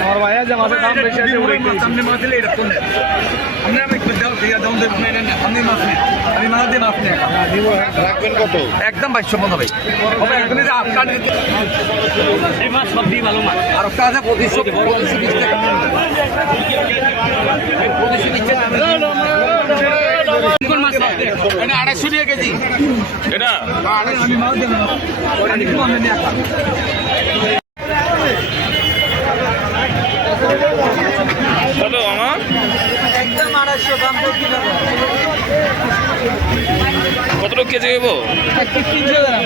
আমার ভাইয়া যে মাছের দাম বেশি আছে উড়ে গেছে। সামনে মাছ দিলে এটা কোন আমরা দাও দিয়া দাম দেব আমি মাছ নেই আমি মাছ দিয়ে মাছ নেই রাখবেন কত? একদম 2215 ভাই হবে একদমই যে আপনার এই মাছ সব দিয়ে ভালো মাছ আর একটা আছে 2520 টাকা কোন মাছ এটা 250 টাকা কেজি এটা আমি মাছ দেব ওটা কি মনে নিয়ে আসা কত মামা? একদম 250 দাম তো কি লাগবে? কত লোক কেজি দেবো? 300 গ্রাম।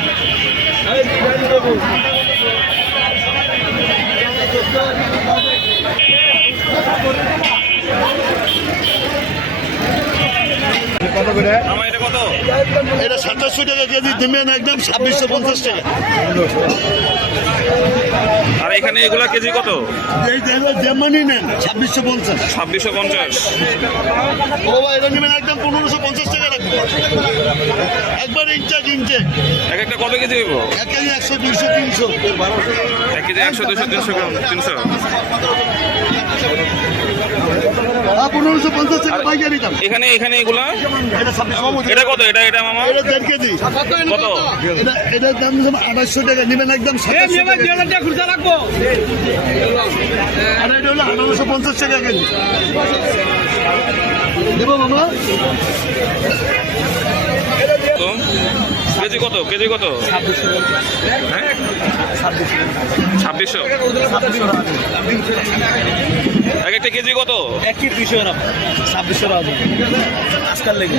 কত করে? মামা এটা কত? এটা 2700 টাকা কেজি দিবেন, একদম 2650 টাকা। আর এখানে এগুলা কেজি কত? এই যেমনই নেন 2650। 2650। ও ভাই এটা নেবেন একদম 1550 টাকা রাখবেন, একবার ইঞ্চে এক একটা কত কেজি দেবো? 1 কেজি 100 200 300 1 কেজি 100 200 300 গ্রাম 300। 1550 টাকা পাইকারি দাম। এখানে এগুলা এটা 2650। এটা কত? এটা মামা এটা 1.5 কেজি। কত? এটার দাম 2800 টাকা নেবেন, একদম 2700 টাকা। আর এটা হলো 1850 টাকা কেজি। দেবো মামা? তো কেজি কত? কেজি কত? 2600। এক একটা কেজি কত? 1 কেজি 200 গ্রাম 2600 টাকা আজকাল লেগে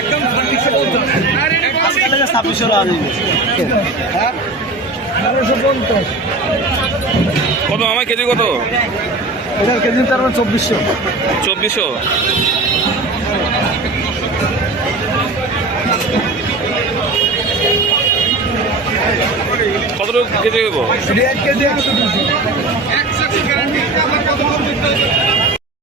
একদম 2600 আজকাল লেগে 2600 টাকা দিবে। হ্যাঁ 1250। কত মামা কেজি কত? এটার কেজি তার 2400। 2400। কত কেজি দেবো? 1 কেজি 100 200।